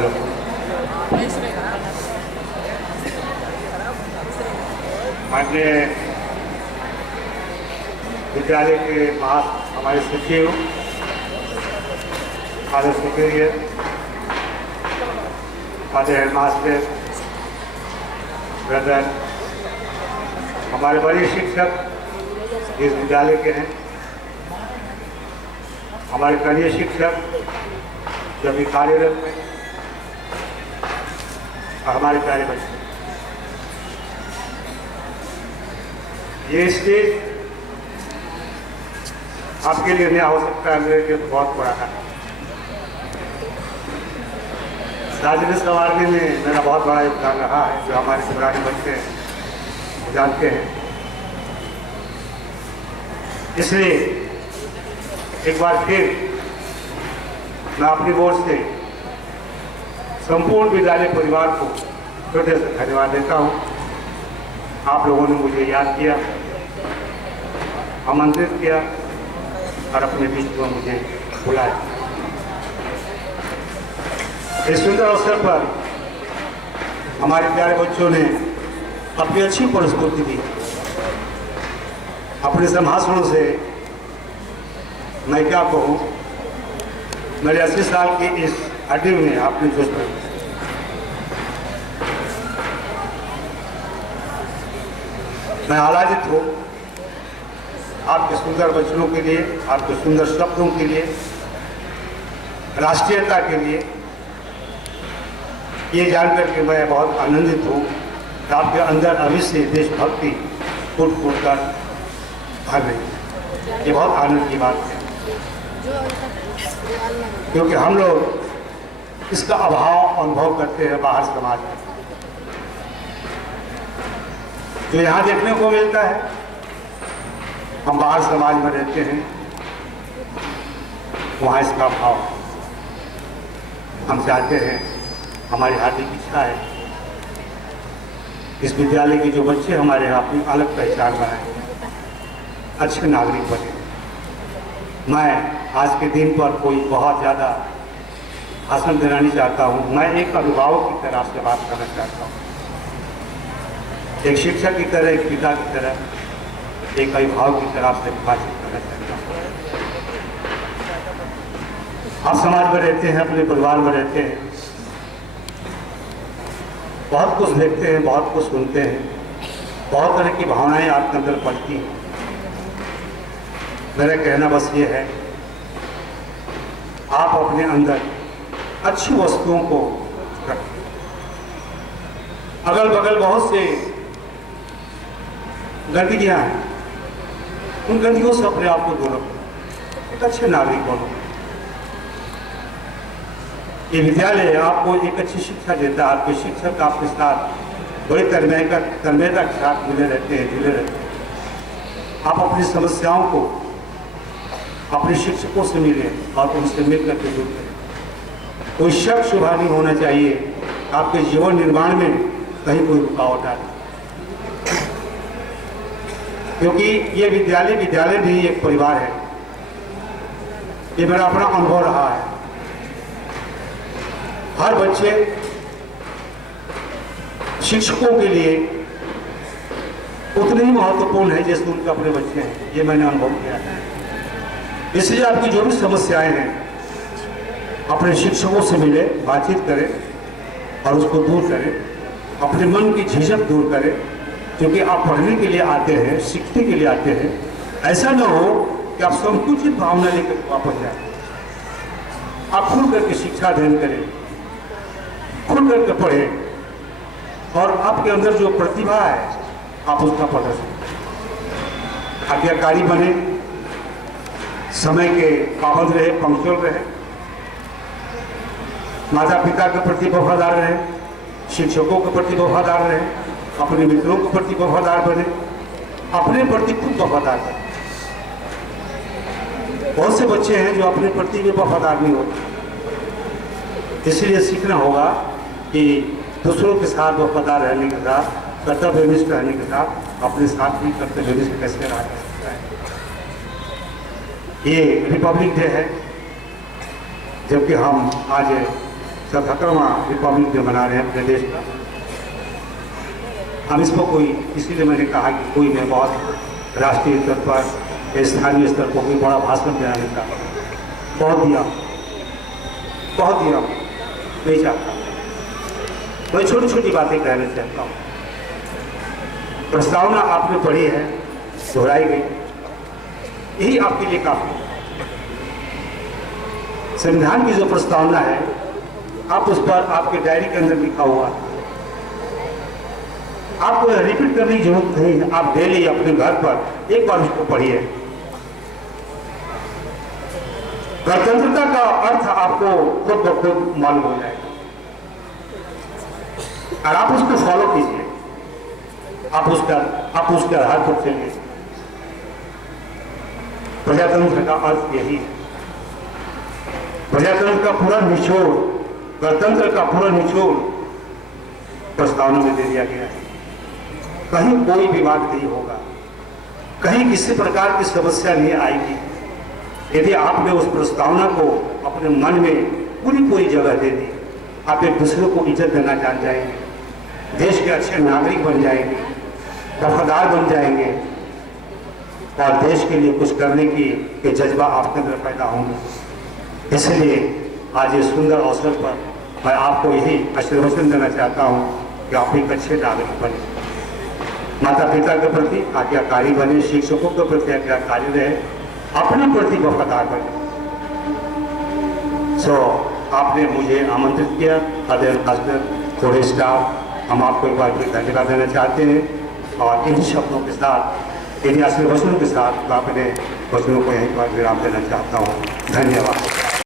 Hello. माननीय विद्यालय के हमारे सचिव, father superior, father headmaster, brother, हमारे बड़े शिक्षक इस विद्यालय के हैं, हमारे कनीय शिक्षक जो भी कार्यरत हैं, और हमारे प्यारे बच्चे। ये स्टेज आपके लिए नया हो सकता है, मेरे लिए बहुत पुराना है। राजनीति संवारने में मेरा बहुत बड़ा योगदान रहा है, जो हमारे से पुराने बच्चे जानते हैं। इसलिए एक बार फिर मैं अपनी ओर से संपूर्ण विद्यालय परिवार को हृदय से धन्यवाद देता हूँ। आप लोगों ने मुझे याद किया, आमंत्रित किया और अपने बीच में मुझे बुलाया। इस सुंदर अवसर पर हमारे प्यारे बच्चों ने अपनी अच्छी प्रस्तुति दी। अपने संभाषणों से मैं क्या कहूँ, मेरे 80 साल की इस हड्डी में आपने जोश भर दिया। मैं आह्लादित हूँ आपके सुंदर वचनों के लिए, आपके सुंदर शब्दों के लिए, राष्ट्रीयता के लिए। ये जानकर के मैं बहुत आनंदित हूँ कि आपके अंदर अभी से देशभक्ति फूट फूट कर भर रही है। ये बहुत आनंद की बात है, क्योंकि हम लोग इसका अभाव अनुभव करते हैं बाहर समाज में। जो यहाँ देखने को मिलता है, हम बाहर समाज में रहते हैं, वहाँ इसका अभाव। हम चाहते हैं, हमारी हार्दिक इच्छा है, इस विद्यालय के जो बच्चे हमारे यहाँ अपनी अलग पहचान बनाए, अच्छे नागरिक बने। मैं आज के दिन पर कोई बहुत ज़्यादा भाषण देना नहीं चाहता हूँ। मैं एक अभिभावक की तरह से बात करना चाहता हूँ, एक शिक्षक की तरह, एक पिता की तरह, एक अभिभावक की तरह से बातचीत करना चाहता हूँ। आप समाज में रहते हैं, अपने परिवार में रहते हैं, बहुत कुछ देखते हैं, बहुत कुछ सुनते हैं, बहुत तरह की भावनाएं आपके अंदर पड़ती हैं। मेरा कहना बस ये है, आप अपने अंदर अच्छी वस्तुओं को रखें। अगल बगल बहुत से गंदगियां हैं, उन गंदगियों से अपने आप को दूर रखें, एक अच्छे नागरिक बनो। ये विद्यालय आपको एक अच्छी शिक्षा देता है। आपके शिक्षक आपके साथ बड़ी तन्मयता के साथ जुड़े रहते हैं। आप अपनी समस्याओं को अपने शिक्षकों से मिलें और उनसे मिलकर के दूर करें। कोई शक शुबा नहीं होना चाहिए आपके जीवन निर्माण में कहीं कोई रुकावट आ रही, क्योंकि ये विद्यालय नहीं, एक परिवार है। ये मेरा अपना अनुभव रहा है। हर बच्चे शिक्षकों के लिए उतने ही महत्वपूर्ण है जैसे उनके अपने बच्चे हैं। ये मैंने अनुभव किया है। इसलिए आपकी जो भी समस्याएं हैं, अपने शिक्षकों से मिले, बातचीत करें और उसको दूर करें। अपने मन की झिझक दूर करें, क्योंकि आप पढ़ने के लिए आते हैं, सीखने के लिए आते हैं। ऐसा न हो कि आप संकुचित भावना लेकर वापस जाए। आप खुल करके शिक्षा अध्ययन करें, खुल करके पढ़ें और आपके अंदर जो प्रतिभा है आप उसका प्रदर्शन करें। आज्ञाकारी बने, समय के पाबंद रहे, पंक्चुअल रहे, माता पिता के प्रति वफादार रहे, शिक्षकों के प्रति वफादार रहे, अपने मित्रों के प्रति वफादार बने, अपने प्रति खुद वफादार बने। बहुत से बच्चे हैं जो अपने प्रति भी वफादार नहीं होते। इसलिए सीखना होगा कि दूसरों के साथ वफादार रहने के साथ, कर्तव्यनिष्ठ रहने के साथ अपने साथ भी कर्तव्यनिष्ठ कैसे रहा जा सकता है। ये रिपब्लिक डे है, जबकि हम आज 77वां रिपब्लिक डे मना रहे हैं अपने देश का। हम इसको कोई, इसीलिए मैंने कहा कि कोई मैं बहुत राष्ट्रीय स्तर पर, स्थानीय स्तर पर कोई बड़ा भाषण देना नहीं चाहता। बहुत दिया नहीं चाहता। मैं छोटी छोटी बातें कहना चाहता हूँ। प्रस्तावना आपने पढ़ी है, दोहराई गई, यही आपके लिए काफी है। संविधान की जो प्रस्तावना है, आप उस पर आपके डायरी के अंदर लिखा हुआ, आपको रिपीट करने की जरूरत नहीं है। आप डेली अपने घर पर एक बार उसको पढ़िए। गणतंत्रता का अर्थ आपको खुद ब खुद मालूम हो जाएगा और आप उसको फॉलो कीजिए। आप उसके आधार पर चलिए। प्रजातंत्र का अर्थ यही है। प्रजातंत्र का पूरा निचोड़, गणतंत्र का पूरा निचोड़ प्रस्तावना में दे दिया गया है। कहीं कोई विवाद नहीं होगा, कहीं किसी प्रकार की समस्या नहीं आएगी यदि आपने उस प्रस्तावना को अपने मन में पूरी जगह दे दी। आप एक दूसरे को इज्जत देना जान जाएंगे, देश के अच्छे नागरिक बन जाएंगे, वफादार बन जाएंगे और देश के लिए कुछ करने की जज्बा आपके अंदर पैदा होंगे। इसलिए आज इस सुंदर अवसर पर मैं आपको यही आशीर्वचन देना चाहता हूँ कि आप एक अच्छे नागरिक बने, माता पिता के प्रति आज्ञाकारी बने, शिक्षकों के प्रति आज्ञाकारी रहे, अपने प्रति वफादार बने। आपने मुझे आमंत्रित किया, थोड़े स्टाफ, हम आपको एक बार फिर धन्यवाद देना चाहते हैं और इन्हीं शब्दों के साथ, इन्हीं आशीर्वचनों के साथ मैं अपने वचनों को यहीं पर विराम देना चाहता हूँ। धन्यवाद।